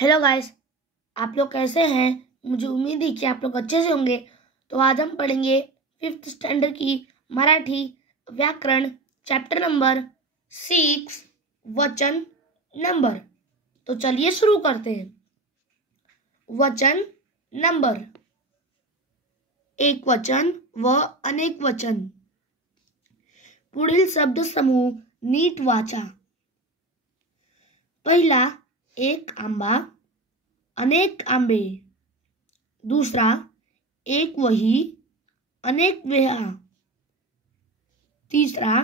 Hello guys, आप लोग कैसे हैं। मुझे उम्मीद है कि आप लोग अच्छे से होंगे। तो आज हम पढ़ेंगे 5th स्टैंडर्ड की मराठी व्याकरण चैप्टर नंबर 6 वचन नंबर। तो चलिए शुरू करते हैं। वचन नंबर। एक वचन व अनेक वचन। पुढील शब्द समूह नीट वाचा। पहिला, एक आंबा अनेक आंबे। दूसरा, एक वही अनेक वह्या। तिसरा,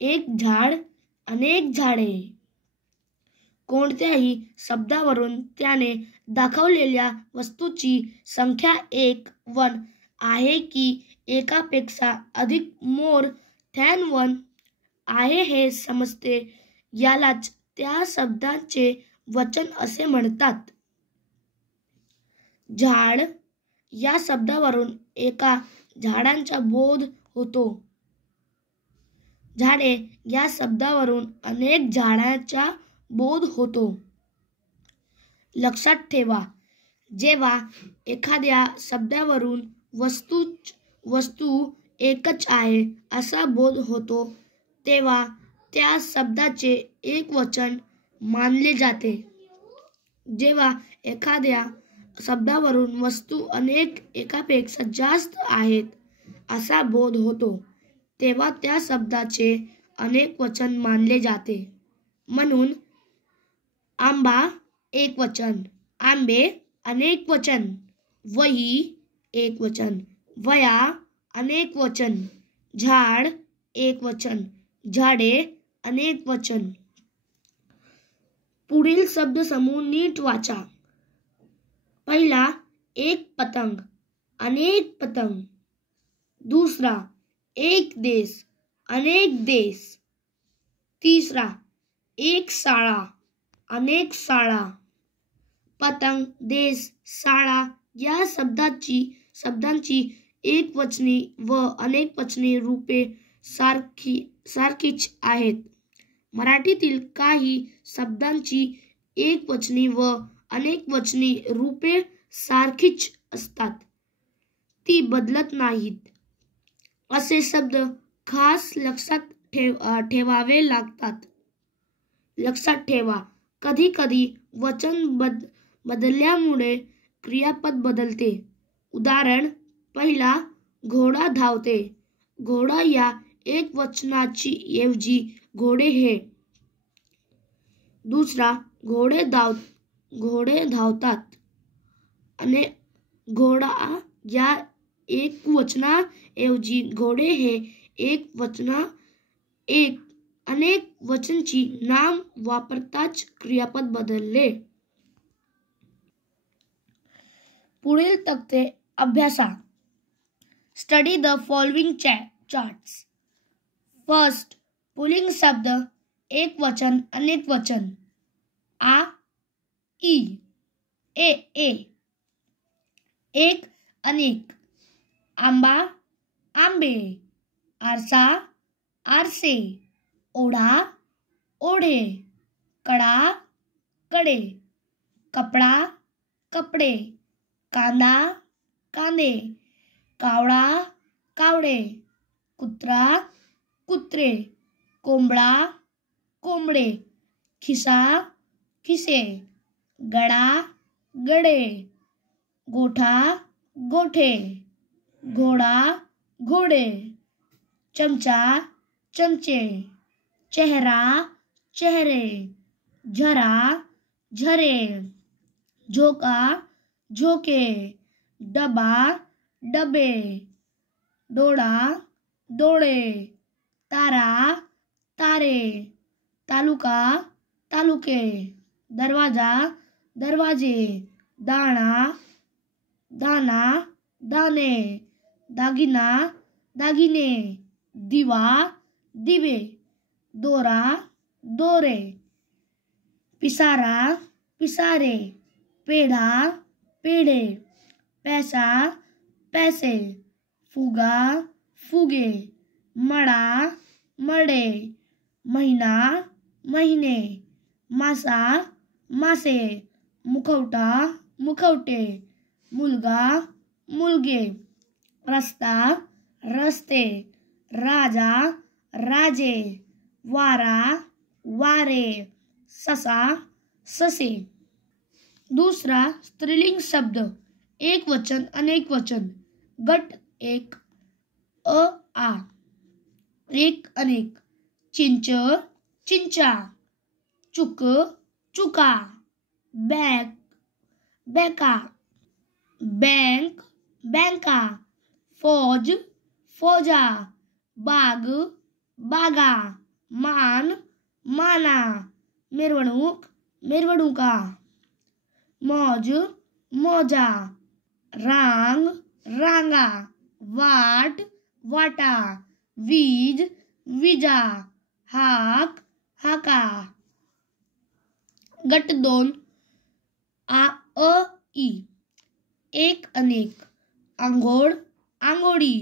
एक झाड अनेक झाडे। कोणत्याही शब्दावरून त्याने दाखवलेल्या वस्तूची संख्या एक वन आहे की एकापेक्षा अधिक मोर थॅन वन आहे हे समजते, यालाच त्या शब्दाचे वचन असे म्हणतात। झाड या शब्दावरून एका झाडांचा बोध होतो। झाडे या शब्दावरून अनेक झाडांचा बोध होतो। लक्षात ठेवा, जेव्हा एखाद्या शब्दावरून वस्तू एकच आहे असा बोध होतो, तेव्हा त्या शब्दाचे एक वचन मानले जाते। जेव्हा एखाद्या शब्दावरून वस्तू अनेक एकापेक्षा जास्त आहेत असा बोध होतो, तेव्हा त्या शब्दाचे अनेक वचन मानले जाते। म्हणून आंबा एक वचन, आंबे अनेक वचन, वही एक वचन, वह्या अनेक वचन, झाड एक वचन, झाडे अनेक वचन। पुढील शब्द समूह नीट वाचा। पहिला, एक पतंग अनेक पतंग। दूसरा, एक देश अनेक देश। तीसरा, एक शाळा अनेक शाळा। पतंग, देश, शाळा या शब्दांची एकवचनी व अनेकवचनी रूपे सारखीच आहेत। मराठीतील काही शब्दांची एकवचनी व अनेकवचनी रूपे सारखीच असतात, ती बदलत नाहीत। असे शब्द खास लक्षात ठेवावे लागतात। लक्षात ठेवा, कधी कधी वचन बदलल्यामुळे क्रियापद बदलते। उदाहरण, पहिला, घोडा धावते। घोडा या एकवचनाची ऐवजी घोडे हे। दुसरा, घोडे धावतात। घोडा या एकवचनाऐवजी घोडे हे अनेक वचनची नाम वापरताच क्रियापद बदलले। पुढील तक्ते अभ्यासा। Study the following charts. First, pulling शब्द एक वचन अनेक वचन। आ, ई, ए। एक अनेक, आंबा आंबे, आरसा आरसे, ओढा ओढे, कडा कडे, कपडा कपडे, कांदा कांदे, कावळा कावडे, कुत्रा कुत्रे, कोंबडा कोंबडे, खिसा खिसे, गडा गडे, गोठा गोठे, घोडा घोडे, चमचा चमचे, चेहरा चेहरे, झरा झरे, झोका झोके, डबा डबे, डोळा डोळे, तारा तारे, तालुका तालुके, दरवाजा दरवाजे, दाणा दाना दाणे, दागिना दागिने, दिवा दिवे, दोरा दोरे, पिसारा पिसारे, पेढा पेढे, पैसा पैसे, फुगा फुगे, मडा मडे, महिना महिने, मासा मासे, मुखवटा मुखवटे, मुलगा मुलगे, रस्ता रस्ते, राजा राजे, वारा वारे, ससा ससे। दूसरा स्त्रीलिंग शब्द, एक वचन अनेक वचन, गट एक आ, एक अनेक, चिंच चिंचा, चुक चुका, बैक बैका, बैंक बैंका, फौज फौजा, बाग बागा, मान माना, मिरवणूक मिरवणुका, मौज मौजा, रांग रांगा, वाट वाटा, वीज विजा, हाक हाका। गट 2 आ अ ई, एक अनेक, आंघोळ आंघोळी,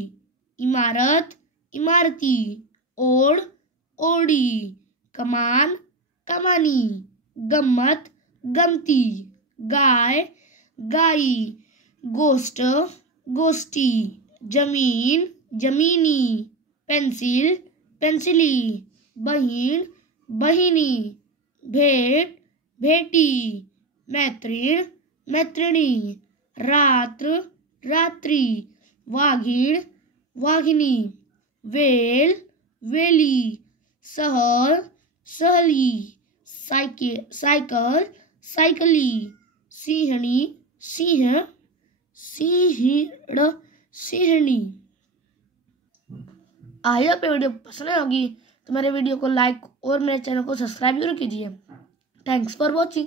इमारत इमारती, ओढ ओढी, कमान कमानी, गंमत गमती, गाय गाई, गोष्ट गोष्टी, जमीन जमिनी, पेन्सिल पेन्सिली, बहीण बहिणी, भेट भेटी, मैत्रीण मैत्रिणी, रात्र रात्री, वाघीण वाघिणी, वेल वेली, सहल सहली, सायकल सायकली, सिंहणी सिंह सिंहड़ सिंहनी। आई होप ये वीडियो पसंद होगी तो मेरे वीडियो को लाइक और मेरे चैनल को सब्सक्राइब जरूर कीजिए। Thanks for watching.